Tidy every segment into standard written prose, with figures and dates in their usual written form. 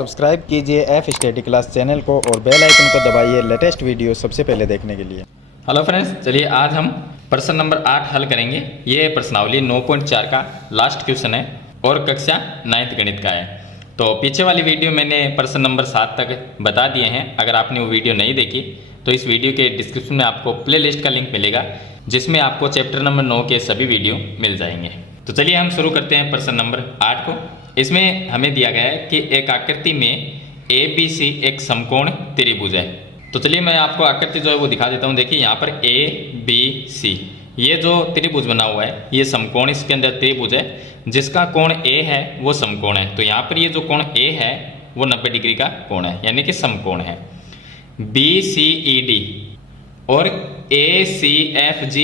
Subscribe कीजिए F study class channel को और बेल आइकन को दबाइए लेटेस्ट वीडियो सबसे पहले देखने के लिए। हेलो फ्रेंड्स, चलिए आज हम प्रश्न नंबर 8 हल करेंगे। ये प्रश्नावली 9.4 का लास्ट क्वेश्चन है और कक्षा 9th गणित का है। तो पीछे वाली वीडियो मैंने प्रश्न नंबर 7 तक बता दिए हैं। अगर आपने वो वीडियो नहीं देखी तो इस वीडियो के डिस्क्रिप्शन में आपको प्ले लिस्ट का लिंक मिलेगा, जिसमें आपको चैप्टर नंबर 9 के सभी वीडियो मिल जाएंगे। तो चलिए हम शुरू करते हैं प्रश्न नंबर 8 को। इसमें हमें दिया गया है कि एक आकृति में ABC एक समकोण त्रिभुज है। तो चलिए मैं आपको आकृति जो है वो दिखा देता हूँ। देखिए यहाँ पर ABC ये जो त्रिभुज बना हुआ है ये समकोण इसके अंदर त्रिभुज है, जिसका कोण A है वो समकोण है। तो यहाँ पर ये जो कोण A है वो 90 डिग्री का कोण है, यानी कि समकोण है। BCED और ACFG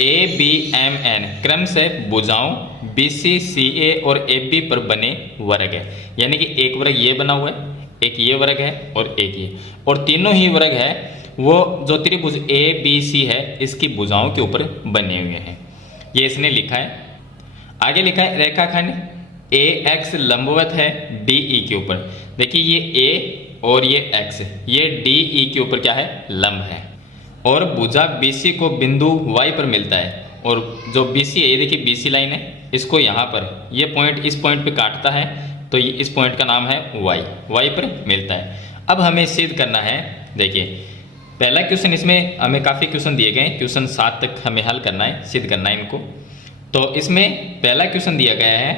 ABMN क्रम से भुजाओं BCCA और AB पर बने वर्ग है, यानी कि एक वर्ग ये बना हुआ है, एक ये वर्ग है और एक ये, और तीनों ही वर्ग है वो जो त्रिभुज ABC है इसकी भुजाओं के ऊपर बने हुए हैं। ये इसने लिखा है। आगे लिखा है रेखाखंड AX लंबवत है DE के ऊपर। देखिए ये A और ये X, ये DE के ऊपर क्या है, लंब है। और भुजा BC को बिंदु Y पर मिलता है, और जो BC है ये देखिए BC लाइन है, इसको यहाँ पर ये पॉइंट इस पॉइंट पे काटता है, तो ये इस पॉइंट का नाम है Y पर मिलता है। अब हमें सिद्ध करना है। देखिए पहला क्वेश्चन, इसमें हमें काफ़ी क्वेश्चन दिए गए हैं, क्वेश्चन 7 तक हमें हल करना है, सिद्ध करना है इनको। तो इसमें पहला क्वेश्चन दिया गया है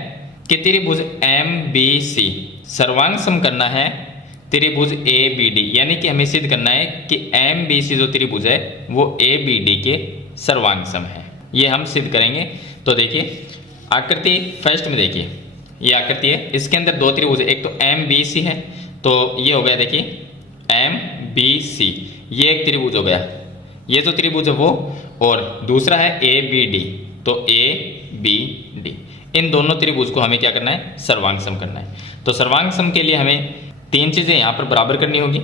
कि त्रिभुज MBC सर्वांग सम करना है त्रिभुज ABD, यानी कि हमें सिद्ध करना है कि MBC जो त्रिभुज है वो ABD के सर्वांग सम है। ये हम सिद्ध करेंगे। तो देखिए आकृति फर्स्ट में देखिए, ये आकृति है, इसके अंदर दो त्रिभुज है, एक तो MBC है, तो ये हो गया देखिए MBC, ये एक त्रिभुज हो गया, ये जो त्रिभुज है वो, और दूसरा है ABD, तो ABD, इन दोनों त्रिभुज को हमें क्या करना है, सर्वांग सम करना है। तो सर्वांग सम के लिए हमें तीन चीजें यहाँ पर बराबर करनी होगी।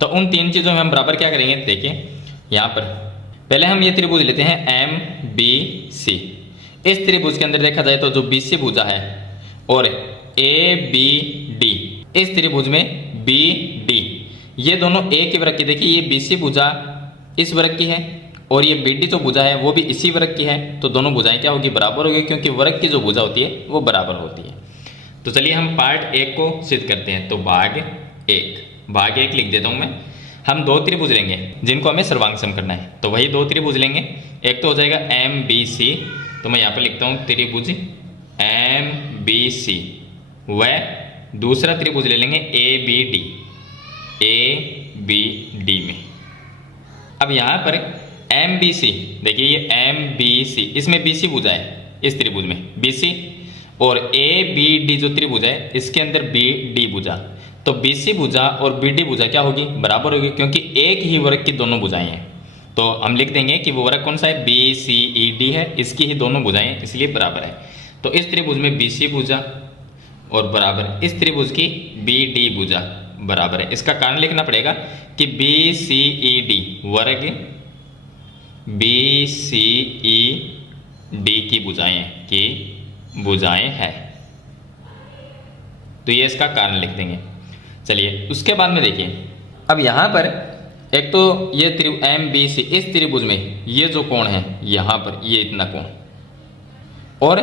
तो उन तीन चीजों में हम बराबर क्या करेंगे, देखिए यहाँ पर पहले हम ये त्रिभुज लेते हैं MBC। इस त्रिभुज के अंदर देखा जाए तो जो BC भुजा है और ABD, इस त्रिभुज में BD, ये दोनों एक ही वर्ग की। देखिए ये BC भुजा इस वर्ग की है और ये BD जो भुजा है वो भी इसी वर्ग की है, तो दोनों भुजाएं क्या होगी, बराबर होगी, क्योंकि वर्ग की जो भुजा होती है वो बराबर होती है। तो चलिए हम पार्ट 1 को सिद्ध करते हैं। तो भाग 1 लिख देता हूं मैं। हम दो त्रिभुज लेंगे जिनको हमें सर्वांग सम करना है, तो वही दो त्रिभुज लेंगे। एक तो हो जाएगा MBC, तो मैं यहाँ पर लिखता हूँ त्रिभुज MBC, व दूसरा त्रिभुज ले लेंगे ABD में। अब यहाँ पर MBC, देखिए ये MBC, इसमें BC भुजा है, इस त्रिभुज में BC, और ABD जो त्रिभुज है इसके अंदर BD भुजा। तो BC भुजा और BD भुजा क्या होगी, बराबर होगी, क्योंकि एक ही वर्ग की दोनों भुजाएं हैं। तो हम लिख देंगे कि वो वर्ग कौन सा है, BCED है, इसकी ही दोनों भुजाएं इसलिए बराबर है। तो इस त्रिभुज में BC भुजा और बराबर इस त्रिभुज की BD भुजा बराबर है। इसका कारण लिखना पड़ेगा कि BCED वर्ग BCED की भुजाएं हैं, तो ये इसका कारण लिख देंगे। चलिए उसके बाद में देखिए, अब यहां पर एक तो ये त्रिभुज MBC, इस त्रिभुज में ये जो कोण है यहां पर ये इतना कोण, और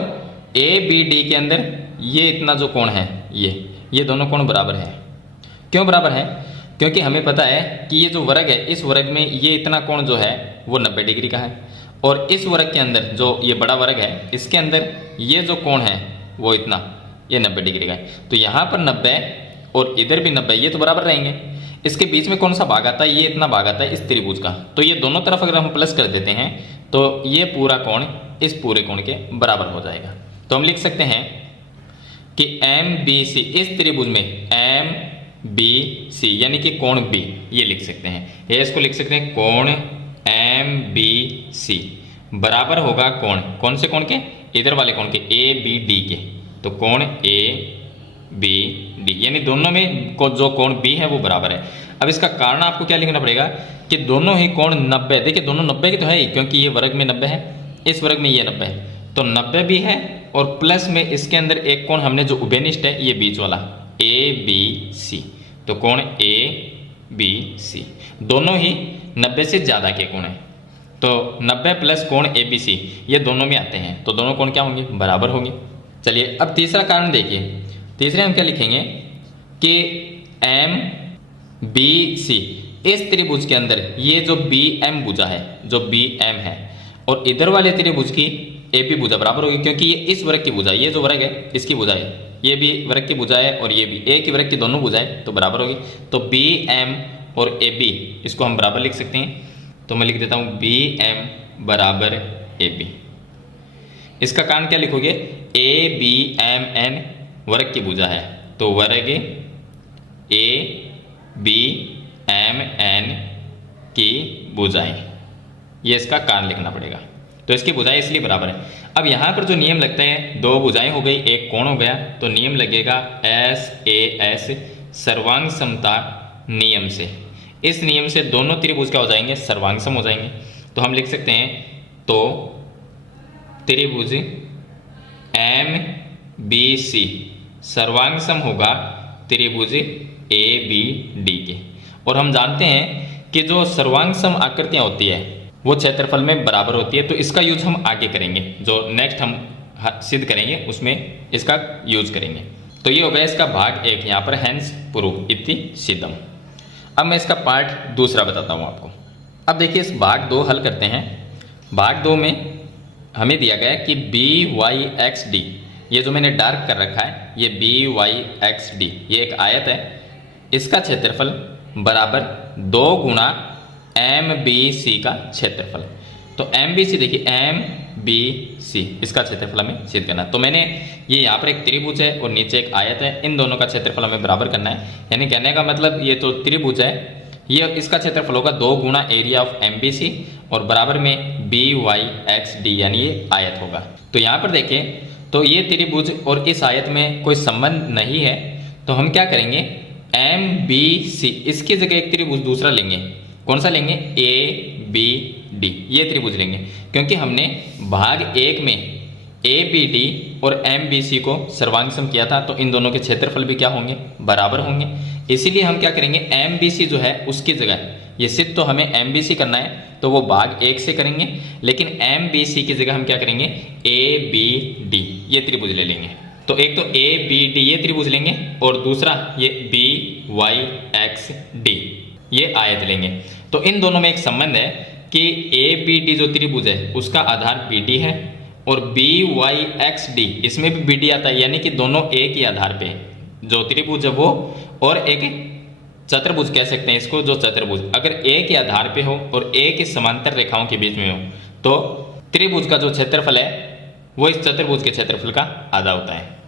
ABD के अंदर ये इतना जो कोण है ये दोनों कोण बराबर है। क्यों बराबर है, क्योंकि हमें पता है कि ये जो वर्ग है इस वर्ग में ये इतना कोण जो है वो 90 डिग्री का है, और इस वर्ग के अंदर जो ये बड़ा वर्ग है इसके अंदर ये जो कोण है वो इतना, ये 90 डिग्री का है। तो यहाँ पर 90 और इधर भी 90, ये तो बराबर रहेंगे। इसके बीच में कौन सा भाग आता है, ये इतना भाग आता है इस त्रिभुज का। तो ये दोनों तरफ अगर हम प्लस कर देते हैं तो ये पूरा कोण इस पूरे कोण के बराबर हो जाएगा। तो हम लिख सकते हैं कि MBC, इस त्रिभुज में MBC यानी कि कोण B, ये लिख सकते हैं, ये इसको लिख सकते हैं कोण MBC बराबर होगा कोण, कौन से कोण के, इधर वाले कोण के ABD के। तो कोण ABD यानी दोनों में जो कोण B है वो बराबर है। अब इसका कारण आपको क्या लिखना पड़ेगा कि दोनों ही कोण 90, देखिए दोनों 90 के तो है ही, क्योंकि ये वर्ग में 90 है, इस वर्ग में ये 90 है, तो 90 भी है, और प्लस में इसके अंदर एक कोण हमने जो उभयनिष्ठ है ये बीच वाला ए बी सी। तो कोण ए बी सी दोनों ही 90 से ज़्यादा के कोण हैं। तो 90 प्लस कोण ए बी सी ये दोनों में आते हैं, तो दोनों कोण क्या होंगे, बराबर होंगे। चलिए अब तीसरा कारण देखिए। तीसरे हम क्या लिखेंगे कि एम बी सी, इस त्रिभुज के अंदर ये जो बी एम भुजा है, जो बी एम है, और इधर वाले त्रिभुज की ए पी भुजा बराबर होगी, क्योंकि ये इस वर्ग की भुजा, ये जो वर्ग है इसकी भुजा है, ये भी वर्ग की भुजा है और ये भी ए की वर्ग की दोनों भुजाएं, तो बराबर होगी। तो बी एम और ए बी इसको हम बराबर लिख सकते हैं। तो मैं लिख देता हूँ बी एम बराबर ए बी। इसका कारण क्या लिखोगे, ए बी एम एन वर्ग की भुजा है, तो वर्ग ए बी एम एन की भुजाएं, ये इसका कारण लिखना पड़ेगा। तो इसकी भुजाएं इसलिए बराबर है। अब यहाँ पर जो नियम लगता है, दो भुजाएं हो गई एक कोण हो गया, तो नियम लगेगा एस ए एस सर्वांग समता नियम से। इस नियम से दोनों त्रिभुज क्या हो जाएंगे, सर्वांग सम हो जाएंगे। तो हम लिख सकते हैं तो त्रिभुज एम बी सी सर्वांग सम होगा त्रिभुज ए बी डी के। और हम जानते हैं कि जो सर्वांग सम आकृतियां होती है वो क्षेत्रफल में बराबर होती है। तो इसका यूज हम आगे करेंगे, जो नेक्स्ट हम सिद्ध करेंगे उसमें इसका यूज करेंगे। तो ये हो गया इसका भाग एक, यहाँ पर हैंस प्रूव इति सिद्धम। अब मैं इसका पार्ट दूसरा बताता हूँ आपको। अब देखिए इस भाग दो हल करते हैं। भाग दो में हमें दिया गया है कि बी वाई एक्स डी, ये जो मैंने डार्क कर रखा है ये बी वाई एक्स डी, ये एक आयत है, इसका क्षेत्रफल बराबर 2 गुणा एम बी सी का क्षेत्रफल। तो एम बी सी देखिए एम बी सी इसका क्षेत्रफल हमें सिद्ध करना है। तो मैंने ये यहाँ पर एक त्रिभुज है और नीचे एक आयत है, इन दोनों का क्षेत्रफल हमें बराबर करना है। यानी कहने का मतलब ये तो त्रिभुज है, ये इसका क्षेत्रफल होगा 2 गुणा area of M B C और बराबर में बी वाई एक्स डी, यानी ये आयत होगा। तो यहाँ पर देखें तो ये त्रिभुज और इस आयत में कोई संबंध नहीं है, तो हम क्या करेंगे एम बी सी इसकी जगह एक त्रिभुज दूसरा लेंगे। कौन सा लेंगे, ए बी डी, ये त्रिभुज लेंगे, क्योंकि हमने भाग एक में ए बी डी और एम बी सी को सर्वांग सम किया था, तो इन दोनों के क्षेत्रफल भी क्या होंगे, बराबर होंगे। इसीलिए हम क्या करेंगे एम बी सी जो है उसकी जगह, ये सिद्ध तो हमें एम बी सी करना है तो वो भाग एक से करेंगे, लेकिन एम बी सी की जगह हम क्या करेंगे ए बी डी ये त्रिभुज ले लेंगे। तो एक तो ए बी डी ये त्रिभुज लेंगे और दूसरा ये बी वाई एक्स डी ये आयत लेंगे। तो इन दोनों में एक संबंध है कि ए बी डी जो त्रिभुज है उसका आधार बी डी है और बी वाई एक्स डी इसमें भी बी डी आता है, यानी कि दोनों एक ही आधार पे जो त्रिभुज है वो, और एक चतुर्भुज कह सकते हैं इसको, जो चतुर्भुज अगर एक ही आधार पे हो और एक ही समांतर रेखाओं के बीच में हो तो त्रिभुज का जो क्षेत्रफल है वो इस चतुर्भुज के क्षेत्रफल का आधा होता है।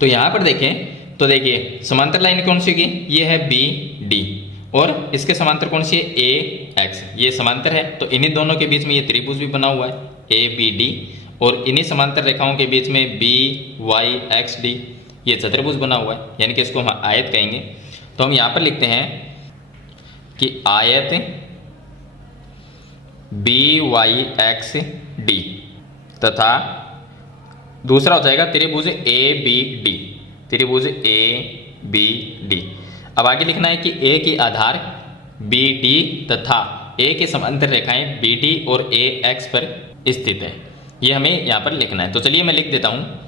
तो यहाँ पर देखें तो देखिए समांतर लाइन कौन सी होगी, ये है बी डी और इसके समांतर कौन सी है ए एक्स, ये समांतर है। तो इन्हीं दोनों के बीच में ये त्रिभुज भी बना हुआ है ए बी डी, और इन्हीं समांतर रेखाओं के बीच में बी वाई एक्स डी ये चतुर्भुज बना हुआ है, यानी कि इसको हम आयत कहेंगे। तो हम यहाँ पर लिखते हैं कि आयत बी वाई एक्स डी तथा दूसरा हो जाएगा त्रिभुज ए बी डी, त्रिभुज ए बी डी। अब आगे लिखना है कि ए की आधार बी डी तथा ए के समांतर रेखाएं बी डी और ए एक्स पर स्थित है, ये हमें यहाँ पर लिखना है। तो चलिए मैं लिख देता हूँ।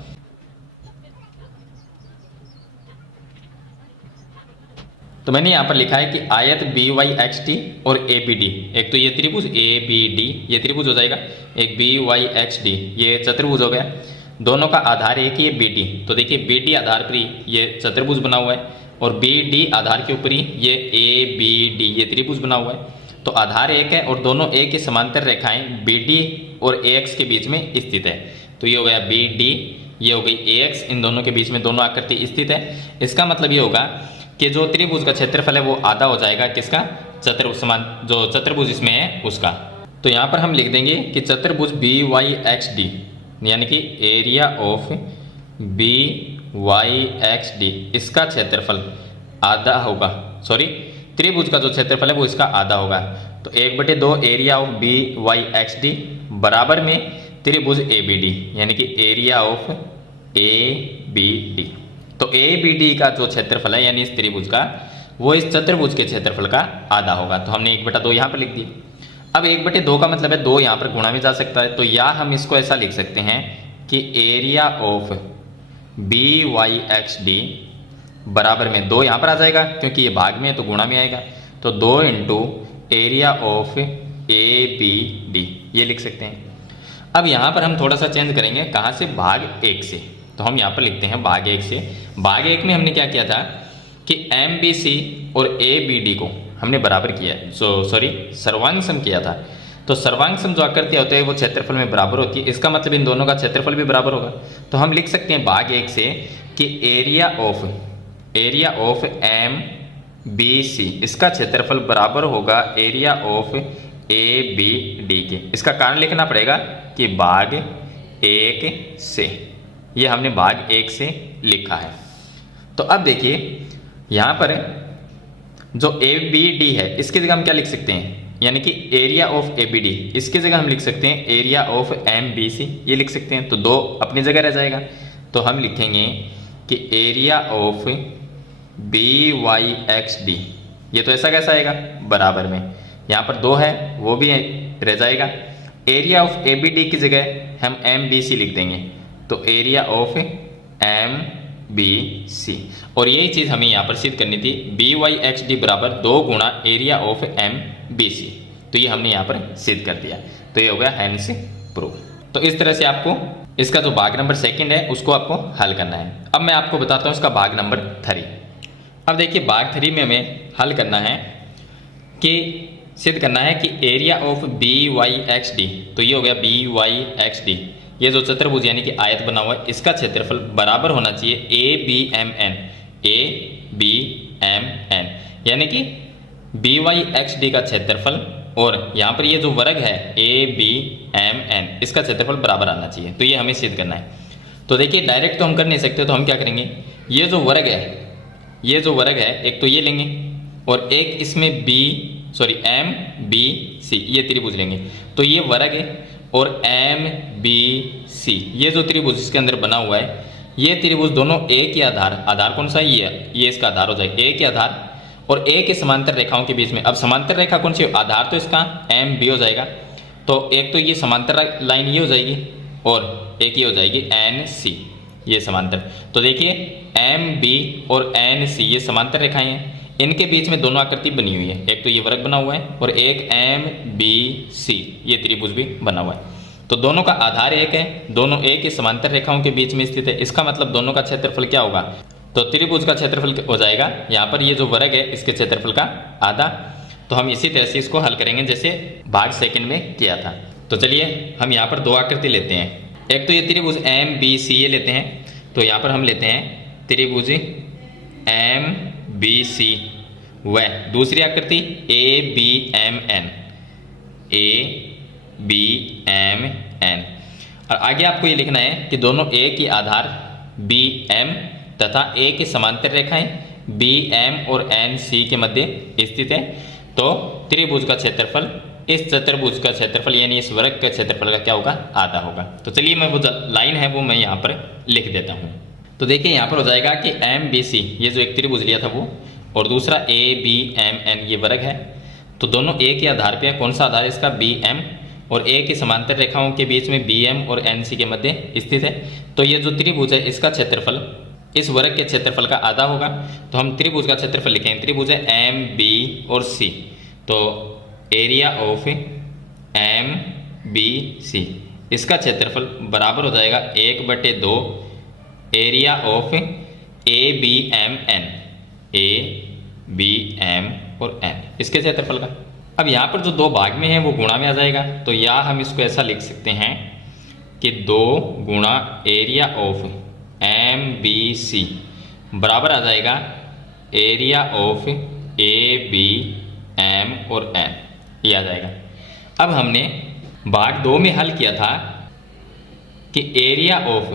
तो मैंने यहाँ पर लिखा है कि आयत बी वाई एक्स टी और ए बी डी, एक तो ये त्रिभुज ए बी डी ये त्रिभुज हो जाएगा, एक बी वाई एक्स डी ये चतुर्भुज हो गया, दोनों का आधार एक ही है बी डी। तो देखिए बी डी आधार पर ही ये चतुर्भुज बना हुआ है और बी डी आधार के ऊपर ही ये ए बी डी ये त्रिभुज बना हुआ है। तो आधार एक है और दोनों एक ही समांतर रेखाएं बी डी और ए एक्स के बीच में स्थित है। तो ये हो गया बी डी, ये हो गई ए एक्स, इन दोनों के बीच में दोनों आकृति स्थित है। इसका मतलब ये होगा कि जो त्रिभुज का क्षेत्रफल है वो आधा हो जाएगा किसका, जो चतुर्भुज इसमें है उसका। तो यहाँ पर हम लिख देंगे कि चतुर्भुज बी वाई एक्स डी यानी कि area of B Y X D इसका क्षेत्रफल आधा होगा, सॉरी त्रिभुज का जो क्षेत्रफल है वो इसका आधा होगा। तो 1/2 area of B Y X D बराबर में त्रिभुज ए बी डी यानी कि area of A B D, तो ए बी डी का जो क्षेत्रफल है यानी इस त्रिभुज का, वो इस चतुर्भुज के क्षेत्रफल का आधा होगा। तो हमने 1/2 यहाँ पर लिख दिया। अब 1/2 का मतलब है 2 यहाँ पर गुणा में जा सकता है, तो या हम इसको ऐसा लिख सकते हैं कि area of B Y X D बराबर में 2 यहाँ पर आ जाएगा, क्योंकि ये भाग में है तो गुणा में आएगा, तो 2 into area of A B D, ये लिख सकते हैं। अब यहाँ पर हम थोड़ा सा चेंज करेंगे, कहाँ से, भाग 1 से। तो हम यहाँ पर लिखते हैं भाग 1 से। भाग 1 में हमने क्या किया था कि एम बी सी और ए बी डी को हमने बराबर किया, सर्वांग सम किया था। तो सर्वांग सम जो आकृतियाँ होते हैं वो क्षेत्रफल में बराबर होती है, इसका मतलब इन दोनों का क्षेत्रफल भी बराबर होगा। तो हम लिख सकते हैं भाग 1 से कि area of M B C, इसका क्षेत्रफल बराबर होगा area of A B D के। इसका कारण लिखना पड़ेगा कि भाग 1 से, ये हमने भाग 1 से लिखा है। तो अब देखिए यहाँ पर जो ए बी डी है इसकी जगह हम क्या लिख सकते हैं, यानी कि area of A B D, इसकी जगह हम लिख सकते हैं area of M B C, ये लिख सकते हैं। तो 2 अपनी जगह रह जाएगा, तो हम लिखेंगे कि area of B Y X D, ये तो ऐसा कैसा आएगा, बराबर में, यहाँ पर 2 है वो भी रह जाएगा। Area of A B D की जगह हम एम बी सी लिख देंगे, तो area of M B C, और यही चीज़ हमें यहाँ पर सिद्ध करनी थी, बी वाई एक्स डी बराबर 2 गुणा area of M B C. तो ये हमने यहाँ पर सिद्ध कर दिया, तो ये हो गया हैंस प्रूफ। तो इस तरह से आपको इसका जो भाग नंबर 2 है उसको आपको हल करना है। अब मैं आपको बताता हूँ इसका भाग नंबर 3। अब देखिए भाग 3 में हमें हल करना है कि सिद्ध करना है कि area of B Y X D, तो ये हो गया बी वाई एक्स डी, ये जो चतुर्भुज यानी कि आयत बना हुआ है इसका क्षेत्रफल बराबर होना चाहिए ए बी एम एन, यानी कि बी वाई एक्स डी का क्षेत्रफल और यहाँ पर ये जो वर्ग है ए बी एम एन, इसका क्षेत्रफल बराबर आना चाहिए। तो ये हमें सिद्ध करना है। तो देखिए डायरेक्ट तो हम कर नहीं सकते, तो हम क्या करेंगे, ये जो वर्ग है एक तो ये लेंगे और एक इसमें एम बी सी, ये त्रिभुज लेंगे। तो ये वर्ग है और एम बी सी, ये जो त्रिभुज इसके अंदर बना हुआ है, ये त्रिभुज दोनों एक ही आधार कौन सा है, ये इसका आधार हो जाएगा, एक ही आधार और एक ही समांतर रेखाओं के बीच में। अब समांतर रेखा कौन सी, आधार तो इसका एम बी हो जाएगा, तो एक तो ये समांतर लाइन ये हो जाएगी और एक ये हो जाएगी एन सी, ये समांतर। तो देखिए एम बी और एन सी ये समांतर रेखाएं हैं, इनके बीच में दोनों आकृति बनी हुई है, एक तो ये वर्ग बना हुआ है और एक एम बी सी ये त्रिभुज भी बना हुआ है। तो दोनों का आधार एक है, दोनों एक ही समांतर रेखाओं के बीच में स्थित है, इसका मतलब दोनों का क्षेत्रफल क्या होगा, तो त्रिभुज का क्षेत्रफल हो जाएगा यहाँ पर ये जो वर्ग है इसके क्षेत्रफल का आधा। तो हम इसी तरह से इसको हल करेंगे जैसे भाग 2 में किया था। तो चलिए हम यहाँ पर 2 आकृति लेते हैं, एक तो ये त्रिभुज एम बी सी ये लेते हैं, तो यहाँ पर हम लेते हैं त्रिभुज एम बी सी, व दूसरी आकृति ए बी एम एन, और आगे आपको ये लिखना है कि दोनों एक ही आधार बी एम तथा एक ही समांतर रेखाएं बी एम और एन सी के मध्य स्थित है। तो त्रिभुज का क्षेत्रफल इस चतुर्भुज का क्षेत्रफल यानी इस वर्ग का क्षेत्रफल का क्या होगा, आधा होगा। तो चलिए मैं वो लाइन है वो मैं यहाँ पर लिख देता हूँ। तो देखिए यहाँ पर हो जाएगा कि एम बी सी ये जो एक त्रिभुज लिया था वो, और दूसरा ए बी एम एन ये वर्ग है, तो दोनों एक ही आधार पे है। कौन सा आधार है इसका, बी एम, और एक ही समांतर रेखाओं के बीच में बी एम और एन सी के मध्य स्थित है। तो ये जो त्रिभुज है इसका क्षेत्रफल इस वर्ग के क्षेत्रफल का आधा होगा। तो हम त्रिभुज का क्षेत्रफल लिखेंगे, त्रिभुज है एम बी और सी, तो area of M B C इसका क्षेत्रफल बराबर हो जाएगा 1/2 area of A B M N और एन, इसके क्षेत्रफल का। अब यहाँ पर जो 2 भाग में है वो गुणा में आ जाएगा, तो या हम इसको ऐसा लिख सकते हैं कि 2 गुणा area of M B C बराबर आ जाएगा area of A B M और एन, ये आ जाएगा। अब हमने भाग 2 में हल किया था कि area of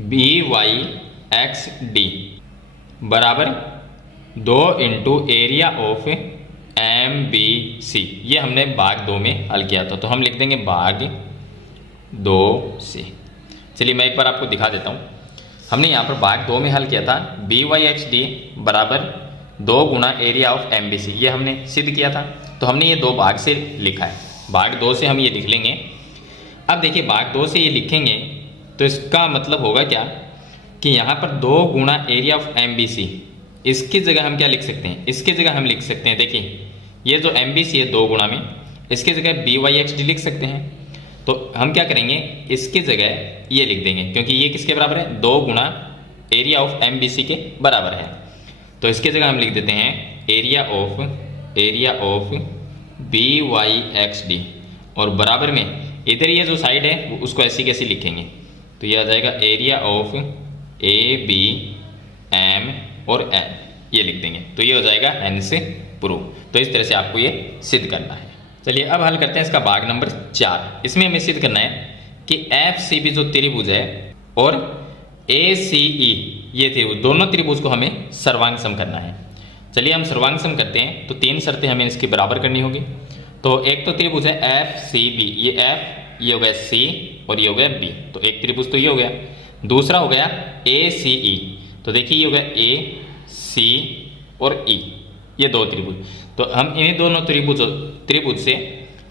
B Y X D बराबर 2 into area of M B C, ये हमने भाग 2 में हल किया था। तो हम लिख देंगे भाग 2 से। चलिए मैं एक बार आपको दिखा देता हूँ। हमने यहाँ पर भाग 2 में हल किया था BYXD बराबर 2 गुना एरिया ऑफ MBC, ये हमने सिद्ध किया था। तो हमने ये 2 भाग से लिखा है, भाग 2 से हम ये लिख लेंगे। अब देखिए भाग 2 से ये लिखेंगे तो इसका मतलब होगा क्या कि यहाँ पर 2 गुना एरिया ऑफ MBC, इसकी जगह हम क्या लिख सकते हैं, इसकी जगह हम लिख सकते हैं, देखिए ये जो MBC है 2 गुना में, इसकी जगह BYXD लिख सकते हैं। तो हम क्या करेंगे, इसकी जगह ये लिख देंगे, क्योंकि ये किसके बराबर है, 2 गुना एरिया ऑफ MBC के बराबर है। तो इसकी जगह हम लिख देते हैं एरिया ऑफ BYXD, और बराबर में इधर ये जो साइड है उसको ऐसी कैसी लिखेंगे, तो ये आ जाएगा एरिया ऑफ ABM और N, ये लिख देंगे। तो ये हो जाएगा N से प्रूव। तो इस तरह से आपको ये सिद्ध करना है। चलिए अब हल करते हैं इसका भाग नंबर 4। इसमें हमें सिद्ध करना है कि FCB जो त्रिभुज है और ACE ये त्रिभुज, दोनों त्रिभुज को हमें सर्वांग सम करना है। चलिए हम सर्वांग सम करते हैं, तो 3 शर्तें हमें इसकी बराबर करनी होगी। तो एक तो त्रिभुज है FCB, ये F, ये हो गया C और ये हो गया B, तो एक त्रिभुज तो ये हो गया। दूसरा हो गया ACE, तो देखिए ये हो गया A, C और E, ये 2 त्रिभुज। तो हम इन्हीं दोनों त्रिभुज से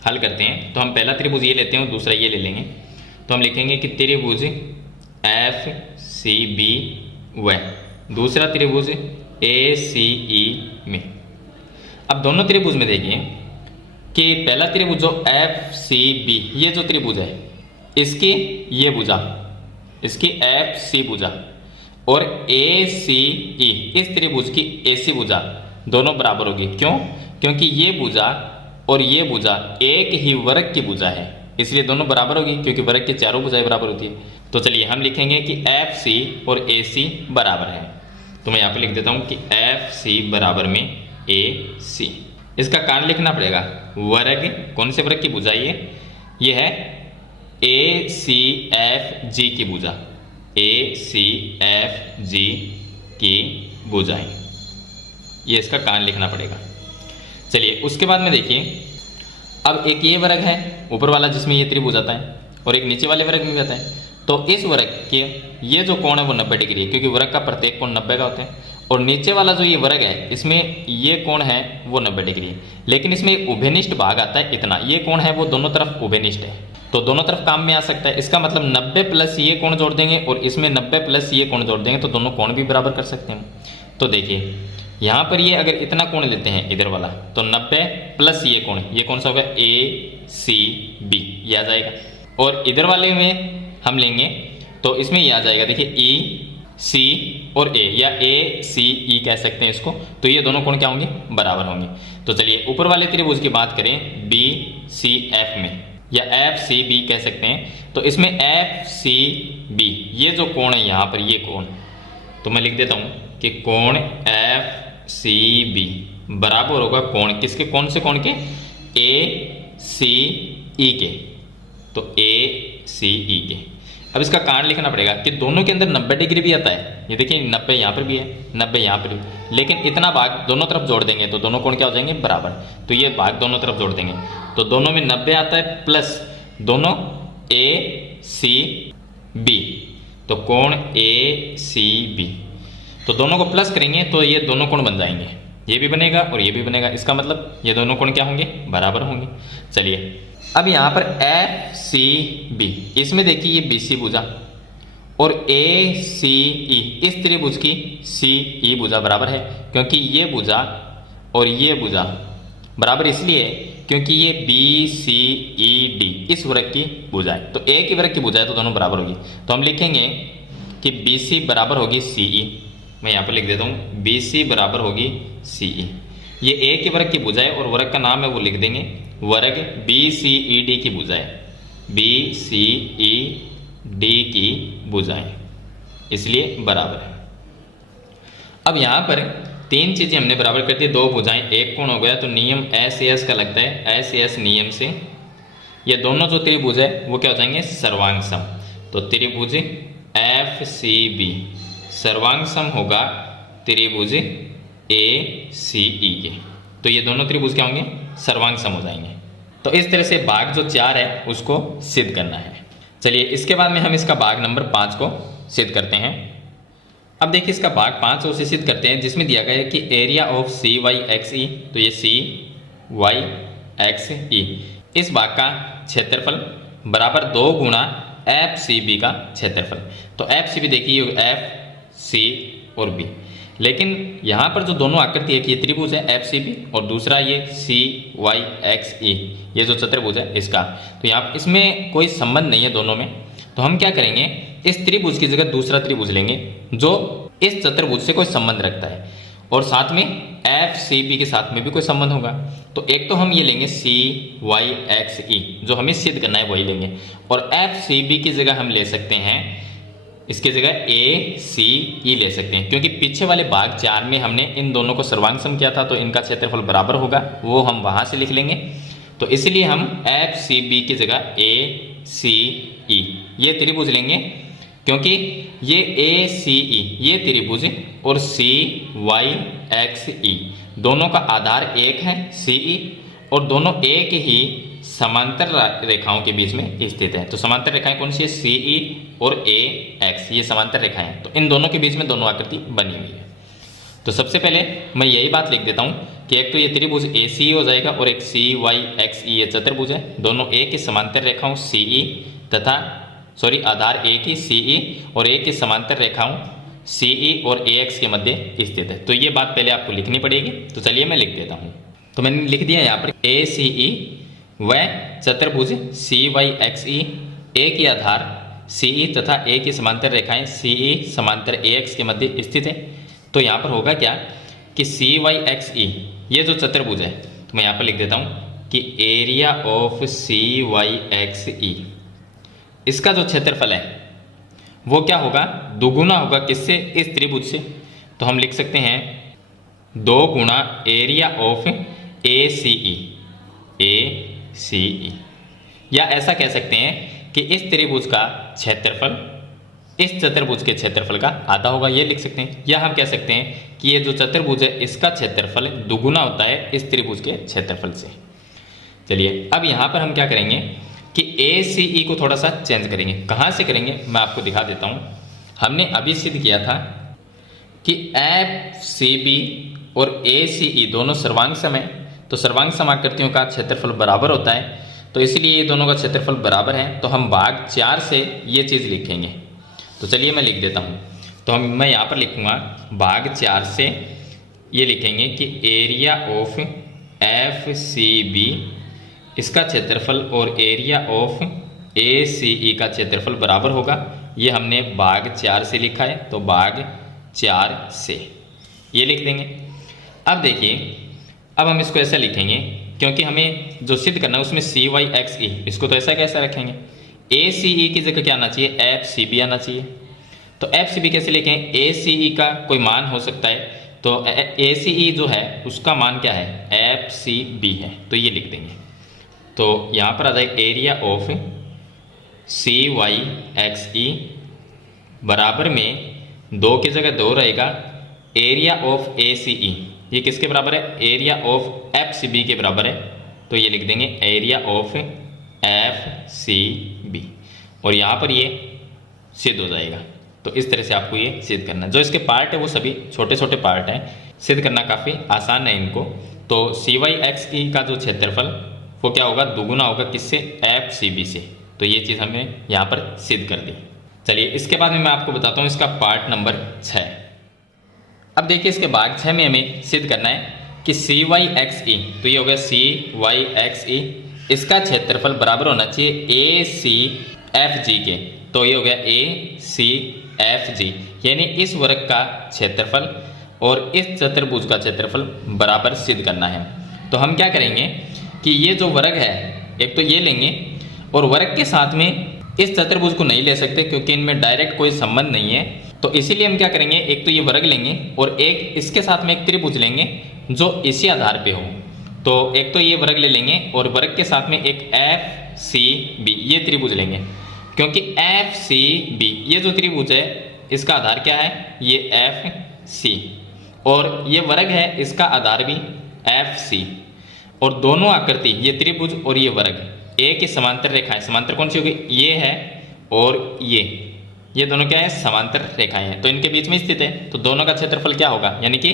हल करते हैं। तो हम पहला त्रिभुज ये लेते हैं और दूसरा ये ले लेंगे। तो हम लिखेंगे कि त्रिभुज FCB व दूसरा त्रिभुज ACE में। अब दोनों त्रिभुज में देखिए कि पहला त्रिभुज जो FCB, ये जो त्रिभुज है इसकी ये भुजा, इसकी FC भुजा, और ACE इस त्रिभुज की AC भुजा दोनों बराबर होगी। क्यों? क्योंकि ये भुजा और ये भुजा एक ही वर्ग की भुजा है, इसलिए दोनों बराबर होगी, क्योंकि वर्ग की चारों भुजाएं बराबर होती है। तो चलिए हम लिखेंगे कि FC और AC बराबर है। तो मैं यहाँ पे लिख देता हूँ कि FC बराबर में AC। इसका कारण लिखना पड़ेगा, वर्ग, कौन से वर्ग की भुजा ये है ACFG की भुजा, ACFG की भुजाएं, ये इसका कारण लिखना पड़ेगा। चलिए उसके बाद में देखिए, अब एक ये वर्ग है ऊपर वाला जिसमें ये त्रिभुज आता है, और एक नीचे वाले वर्ग में भी आता है। तो इस वर्ग के ये जो कोण है वो 90 डिग्री है, क्योंकि वर्ग का प्रत्येक कोण 90 का होता है। और नीचे वाला जो ये वर्ग है इसमें ये कोण है वो 90 डिग्री है, लेकिन इसमें एक उभयनिष्ठ भाग आता है इतना, ये कोण है वो दोनों तरफ उभयनिष्ठ है, तो दोनों तरफ काम में आ सकता है। इसका मतलब 90 प्लस ये कोण जोड़ देंगे और इसमें 90 प्लस ये कोण जोड़ देंगे, तो दोनों कोण भी बराबर कर सकते हैं। तो देखिए यहाँ पर ये अगर इतना कोण लेते हैं इधर वाला, तो 90 प्लस ये कौन सा होगा, ACB, ये आ जाएगा। और इधर वाले में हम लेंगे तो इसमें ये आ जाएगा, देखिए EC और A, या ACE कह सकते हैं इसको। तो ये दोनों कोण क्या होंगे, बराबर होंगे। तो चलिए ऊपर वाले त्रिभुज की बात करें BCF में, या FCB कह सकते हैं। तो इसमें FCB ये जो कोण है यहाँ पर, ये कोण, तो मैं लिख देता हूँ कि कोण FCB बराबर होगा कोण किसके, कौन से कोण के, ACE के, तो ACE के। अब इसका कारण लिखना पड़ेगा कि दोनों के अंदर 90 डिग्री भी आता है, ये देखिए 90 यहाँ पर भी है, 90 यहाँ पर भी, लेकिन इतना भाग दोनों तरफ जोड़ देंगे तो दोनों कोण क्या हो जाएंगे, बराबर। तो ये भाग दोनों तरफ जोड़ देंगे तो दोनों में 90 आता है, प्लस दोनों ACB, तो कोण ACB, तो दोनों को प्लस करेंगे तो ये दोनों कोण बन जाएंगे, ये भी बनेगा और ये भी बनेगा। इसका मतलब ये दोनों कोण क्या होंगे, बराबर होंगे। चलिए अब यहाँ पर FCB, इसमें देखिए ये BC भुजा और ACE इस त्रिभुज की CE भुजा बराबर है, क्योंकि ये भुजा और ये भुजा बराबर इसलिए क्योंकि ये BCED इस वर्ग की भुजा है, तो एक ही वर्ग की भुजा है तो दोनों बराबर होगी। तो हम लिखेंगे कि BC बराबर होगी CE, मैं यहाँ पर लिख देता हूँ BC बराबर होगी CE। ये एक ही वर्ग की भुजा है और वर्ग का नाम है वो लिख देंगे, वर्ग BCED की भुजाएं, BCED की भुजाएं, इसलिए बराबर है। अब यहाँ पर 3 चीजें हमने बराबर कर दी, 2 भुजाएं, एक कोण हो गया। तो नियम SAS का लगता है, SAS नियम से ये दोनों जो त्रिभुज है वो क्या हो जाएंगे, सर्वांग सम। तो त्रिभुज FCB सर्वांग सम होगा त्रिभुज ACE के, तो ये दोनों त्रिभुज क्या होंगे, सर्वांग सम हो जाएंगे। तो इस तरह से भाग जो 4 है उसको सिद्ध करना है। चलिए इसके बाद में हम इसका भाग नंबर 5 को सिद्ध करते हैं। अब देखिए इसका भाग 500 से सिद्ध करते हैं, जिसमें दिया गया है कि area of C Y X E, तो ये सी वाई एक्स ई, इस भाग का क्षेत्रफल बराबर 2 गुणा एफ सी बी का क्षेत्रफल। तो एफ सी बी देखिए एफ सी और बी, लेकिन यहाँ पर जो दोनों आकृति है कि ये त्रिभुज है एफ सी बी और दूसरा ये सी वाई एक्स ई, ये जो चतुर्भुज है इसका, तो यहाँ इसमें कोई संबंध नहीं है दोनों में। तो हम क्या करेंगे, इस त्रिभुज की जगह दूसरा त्रिभुज लेंगे जो इस चतुर्भुज से कोई संबंध रखता है और साथ में एफ सी बी के साथ में भी कोई संबंध होगा। तो एक तो हम ये लेंगे सी वाई एक्स ई, जो हमें सिद्ध करना है वही लेंगे, और एफ सी बी की जगह हम ले सकते हैं, इसकी जगह ए सी ई ले सकते हैं, क्योंकि पीछे वाले भाग 4 में हमने इन दोनों को सर्वांग सम किया था, तो इनका क्षेत्रफल बराबर होगा, वो हम वहां से लिख लेंगे। तो इसलिए हम एफ सी बी की जगह ए सी ई ये त्रिभुज लेंगे, क्योंकि ये ए सी ई ये त्रिभुज और सी वाई एक्स ई दोनों का आधार एक है सी ई, और दोनों एक ही समांतर रेखाओं के बीच में स्थित है। तो समांतर रेखाएं कौन सी है, सी ई और ए एक्स, ये समांतर रेखाएं हैं। तो इन दोनों के बीच में दोनों आकृति बनी हुई है। तो सबसे पहले मैं यही बात लिख देता हूँ कि एक तो ये त्रिभुज ए सी हो जाएगा और एक सी वाई एक्स ई ये चतुर्भुज है, दोनों एक ही समांतर रेखाओं सी ई तथा आधार एक ही सी ई और एक ही समांतर रेखाओं सी ई और ए एक्स के मध्य स्थित है। तो ये बात पहले आपको लिखनी पड़ेगी। तो चलिए मैं लिख देता हूँ। तो मैंने लिख दिया यहाँ पर ए सी ई व चतुर्भुज सी वाई एक्स ई, एक ही आधार सी ई तथा एक ही समांतर रेखाएं सी ई समांतर ए एक्स के मध्य स्थित है। तो यहाँ पर होगा क्या कि सी वाई एक्स ई ये जो चतुर्भुज है, तो मैं यहाँ पर लिख देता हूँ कि area of C Y X E, इसका जो क्षेत्रफल है वो क्या होगा, दोगुना होगा किससे, इस त्रिभुज से। तो हम लिख सकते हैं 2 गुणा एरिया ऑफ ए सी ई, या ऐसा कह सकते हैं कि इस त्रिभुज का क्षेत्रफल इस चतुर्भुज के क्षेत्रफल का आधा होगा, ये लिख सकते हैं। या हम कह सकते हैं कि ये जो चतुर्भुज है इसका क्षेत्रफल दुगुना होता है इस त्रिभुज के क्षेत्रफल से। चलिए अब यहाँ पर हम क्या करेंगे कि ए सी ई को थोड़ा सा चेंज करेंगे। कहाँ से करेंगे मैं आपको दिखा देता हूँ। हमने अभी सिद्ध किया था कि एफ सी बी और ए सी ई दोनों सर्वांग सम है, तो सर्वांग सम आकृतियों का क्षेत्रफल बराबर होता है, तो इसलिए ये दोनों का क्षेत्रफल बराबर है। तो हम भाग 4 से ये चीज़ लिखेंगे। तो चलिए मैं लिख देता हूँ। तो मैं यहाँ पर लिखूँगा भाग 4 से ये लिखेंगे कि area of F C B इसका क्षेत्रफल और एरिया ऑफ ए सी ई का क्षेत्रफल बराबर होगा। ये हमने भाग 4 से लिखा है, तो भाग 4 से ये लिख देंगे। अब देखिए, अब हम इसको ऐसा लिखेंगे क्योंकि हमें जो सिद्ध करना है उसमें सी वाई एक्स ई, इसको तो ऐसा कैसा रखेंगे, ए सी ई की जगह क्या आना चाहिए, एफ सी बी आना चाहिए। तो एफ सी बी कैसे लिखें, ए सी ई का कोई मान हो सकता है, तो ए सी ई जो है उसका मान क्या है, एफ सी बी है, तो ये लिख देंगे। तो यहाँ पर आ जाए area of C Y X E बराबर में 2 की जगह 2 रहेगा, एरिया ऑफ ए सी ई ये किसके बराबर है, area of F C B के बराबर है, तो ये लिख देंगे area of F C B, और यहाँ पर ये सिद्ध हो जाएगा। तो इस तरह से आपको ये सिद्ध करना, जो इसके पार्ट है वो सभी छोटे छोटे पार्ट हैं, सिद्ध करना काफ़ी आसान है इनको। तो सी वाई एक्स ई का जो क्षेत्रफल वो क्या होगा, दुगुना होगा किससे, एफ सी बी से। तो ये चीज़ हमने यहाँ पर सिद्ध कर दी। चलिए इसके बाद में मैं आपको बताता हूँ इसका पार्ट नंबर 6। अब देखिए इसके भाग 6 में हमें सिद्ध करना है कि सी वाई एक्स ई, तो ये हो गया सी वाई एक्स ई, इसका क्षेत्रफल बराबर होना चाहिए ए सी एफ जी के। तो ये हो गया ए सी एफ जी, यानी इस वर्ग का क्षेत्रफल और इस चतुर्भुज का क्षेत्रफल बराबर सिद्ध करना है। तो हम क्या करेंगे कि ये जो वर्ग है एक तो ये लेंगे, और वर्ग के साथ में इस चतुर्भुज को नहीं ले सकते क्योंकि इनमें डायरेक्ट कोई संबंध नहीं है। तो इसीलिए हम क्या करेंगे, एक तो ये वर्ग लेंगे और एक इसके साथ में एक त्रिभुज लेंगे जो इसी आधार पे हो। तो एक तो ये वर्ग ले लेंगे और वर्ग के साथ में एक एफ सी बी ये त्रिभुज लेंगे, क्योंकि एफ सी बी ये जो त्रिभुज है इसका आधार क्या है, ये एफ सी, और ये वर्ग है इसका आधार भी एफ सी, और दोनों आकृति ये त्रिभुज और ये वर्ग एक ही समांतर रेखाएं, समांतर कौन सी होगी, ये है और ये, ये दोनों क्या है, समांतर रेखाएं हैं, तो इनके बीच में स्थित है, तो दोनों का क्षेत्रफल क्या होगा, यानी कि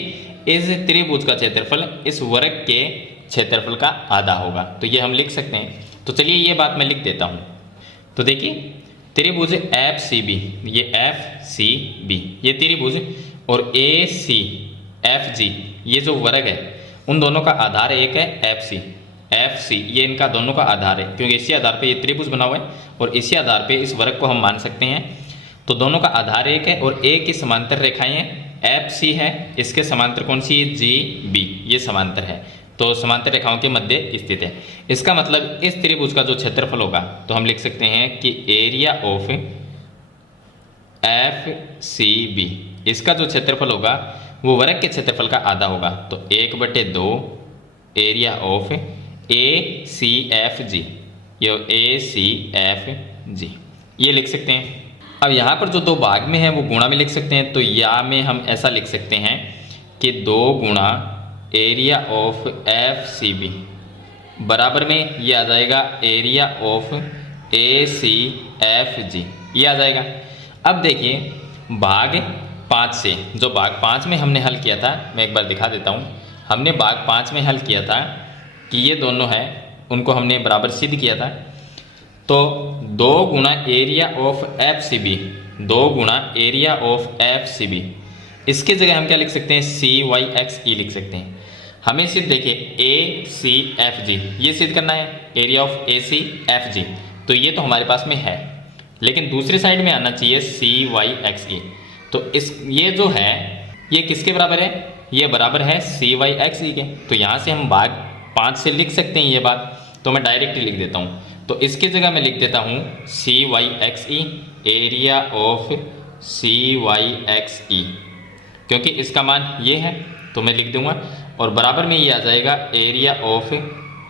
इस त्रिभुज का क्षेत्रफल इस वर्ग के क्षेत्रफल का आधा होगा। तो ये हम लिख सकते हैं। तो चलिए ये बात मैं लिख देता हूँ। तो देखिए त्रिभुज एफ सी बी, ये एफ सी बी ये त्रिभुज, और ए सी एफ जी ये जो वर्ग है, उन दोनों का आधार एक है एफ सी, ये इनका दोनों का आधार है, क्योंकि इसी आधार पे ये त्रिभुज बना हुआ है और इसी आधार पे इस वर्ग को हम मान सकते हैं। तो दोनों का आधार एक है और ए की समांतर रेखाएं हैं, एफ सी है, इसके समांतर कौन सी है, जी बी, ये समांतर है, तो समांतर रेखाओं के मध्य स्थित है। इसका मतलब इस त्रिभुज का जो क्षेत्रफल होगा, तो हम लिख सकते हैं कि area of F C B, इसका जो क्षेत्रफल होगा वो वर्ग के क्षेत्रफल का आधा होगा। तो 1/2 area of A C F G, ये ए सी एफ जी, ये लिख सकते हैं। अब यहाँ पर जो दो भाग में है वो गुणा में लिख सकते हैं, तो या में हम ऐसा लिख सकते हैं कि 2 गुणा area of F C B बराबर में ये आ जाएगा area of A C F G, ये आ जाएगा। अब देखिए भाग 5 से, जो भाग 5 में हमने हल किया था, मैं एक बार दिखा देता हूँ। हमने भाग 5 में हल किया था कि ये दोनों हैं, उनको हमने बराबर सिद्ध किया था। तो 2 गुणा area of F C B, 2 गुणा area of F C B, इसके जगह हम क्या लिख सकते हैं, सी वाई एक्स ई लिख सकते हैं। हमें सिर्फ देखिए ए सी एफ जी ये सिद्ध करना है, area of A C F G, तो ये तो हमारे पास में है, लेकिन दूसरी साइड में आना चाहिए सी वाई एक्स ई। तो इस ये जो है ये किसके बराबर है, ये बराबर है सी वाई एक्स ई के। तो यहाँ से हम भाग 5 से लिख सकते हैं ये बात, तो मैं डायरेक्टली लिख देता हूँ। तो इसकी जगह मैं लिख देता हूँ C Y X E area of C Y X E, क्योंकि इसका मान ये है तो मैं लिख दूंगा, और बराबर में ये आ जाएगा area of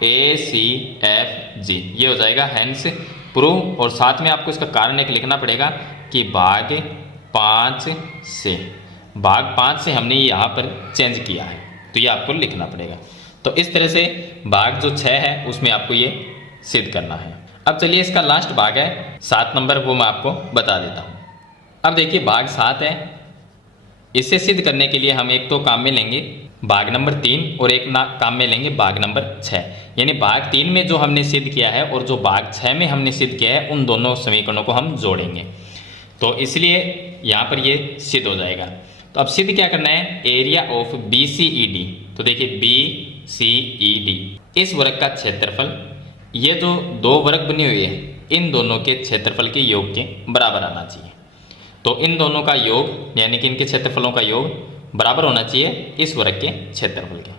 A C F G, ये हो जाएगा हैंस प्रूव। और साथ में आपको इसका कारण एक लिखना पड़ेगा कि भाग 5 से हमने यहाँ पर चेंज किया है, तो ये आपको लिखना पड़ेगा। तो इस तरह से भाग जो 6 है उसमें आपको ये सिद्ध करना है। अब चलिए इसका लास्ट भाग है 7 नंबर, वो मैं आपको बता देता हूँ। अब देखिए भाग 7 है, इसे सिद्ध करने के लिए हम एक तो काम में लेंगे भाग नंबर 3 और एक काम में लेंगे भाग नंबर 6। यानी भाग 3 में जो हमने सिद्ध किया है और जो भाग 6 में हमने सिद्ध किया है, उन दोनों समीकरणों को हम जोड़ेंगे, तो इसलिए यहाँ पर ये सिद्ध हो जाएगा। तो अब सिद्ध क्या करना है, area of B C E D. तो देखिए बी सी ई डी, इस वर्ग का क्षेत्रफल, ये जो 2 वर्ग बने हुए हैं, इन दोनों के क्षेत्रफल के योग के बराबर आना चाहिए। तो इन दोनों का योग यानी कि इनके क्षेत्रफलों का योग बराबर होना चाहिए इस वर्ग के क्षेत्रफल के।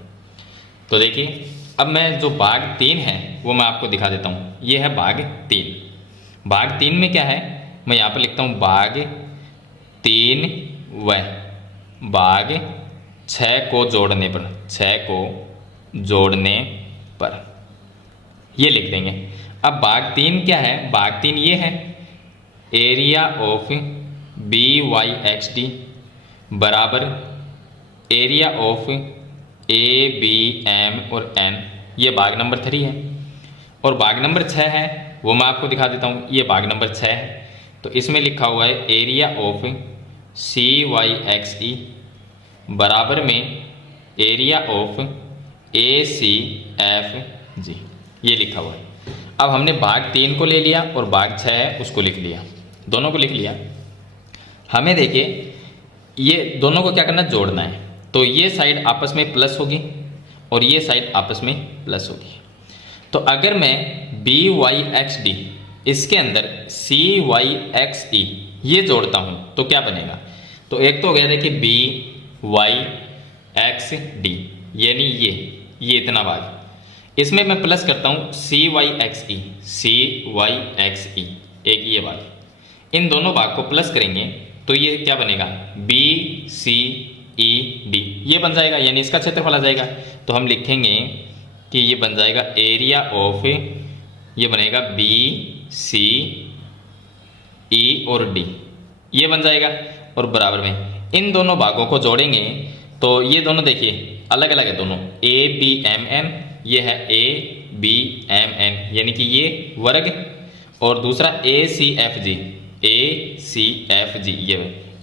तो देखिए अब मैं जो भाग 3 है वो मैं आपको दिखा देता हूँ। ये है भाग 3। भाग 3 में क्या है, मैं यहाँ पर लिखता हूँ भाग 3 व भाग 6 को जोड़ने पर, 6 को जोड़ने पर ये लिख देंगे। अब भाग 3 क्या है, भाग 3 ये है area of B Y X D बराबर area of A B M और एन, ये भाग नंबर 3 है। और भाग नंबर 6 है वो मैं आपको दिखा देता हूँ, ये भाग नंबर 6 है। तो इसमें लिखा हुआ है area of C Y X E बराबर में area of A C F G, ये लिखा हुआ है। अब हमने भाग 3 को ले लिया और भाग 6 है उसको लिख लिया, दोनों को लिख लिया। हमें देखिए ये दोनों को क्या करना है, जोड़ना है। तो ये साइड आपस में प्लस होगी और ये साइड आपस में प्लस होगी। तो अगर मैं बी वाई एक्स डी इसके अंदर सी वाई एक्स ई ये जोड़ता हूँ तो क्या बनेगा, तो एक तो हो गया देखिए बी वाई एक्स डी, यानी ये इतना भाग, इसमें मैं प्लस करता हूँ सी वाई एक्स ई, सी वाई एक्स ई, एक ये भाग। इन दोनों भाग को प्लस करेंगे तो ये क्या बनेगा, बी सी ई डी, ये बन जाएगा, यानी इसका क्षेत्रफल आ जाएगा। तो हम लिखेंगे कि ये बन जाएगा एरिया ऑफ, ये बनेगा बी सी ई और डी, ये बन जाएगा। और बराबर में इन दोनों भागों को जोड़ेंगे तो ये दोनों देखिए अलग अलग है दोनों, ए बी एम एन, ये है ए बी एम एन, यानी कि ये वर्ग, और दूसरा ए सी एफ जी, ACFG, ये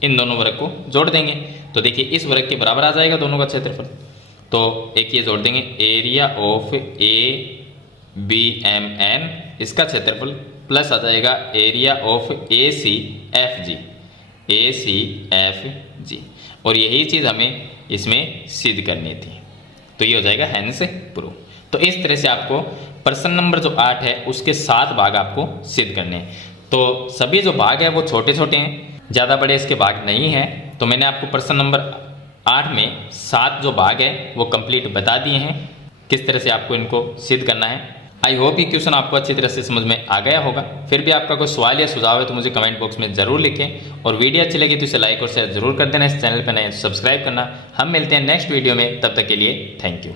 इन दोनों वर्ग को जोड़ देंगे। तो देखिए इस वर्ग के बराबर आ जाएगा दोनों का क्षेत्रफल। तो एक ये जोड़ देंगे एरिया ऑफ ABMN, इसका क्षेत्रफल प्लस आ जाएगा एरिया ऑफ ACFG, और यही चीज़ हमें इसमें सिद्ध करनी थी। तो ये हो जाएगा हैंस प्रूफ। तो इस तरह से आपको प्रश्न नंबर जो 8 है उसके 7 भाग आपको सिद्ध करने हैं। तो सभी जो भाग है वो छोटे छोटे हैं, ज़्यादा बड़े इसके भाग नहीं हैं। तो मैंने आपको प्रश्न नंबर 8 में 7 जो भाग है वो कंप्लीट बता दिए हैं, किस तरह से आपको इनको सिद्ध करना है। आई होप ये क्वेश्चन आपको अच्छी तरह से समझ में आ गया होगा। फिर भी आपका कोई सवाल या सुझाव है तो मुझे कमेंट बॉक्स में ज़रूर लिखें, और वीडियो अच्छी लगी तो इसे लाइक और शेयर जरूर कर देना। इस चैनल पर नए सब्सक्राइब करना। हम मिलते हैं नेक्स्ट वीडियो में, तब तक के लिए थैंक यू।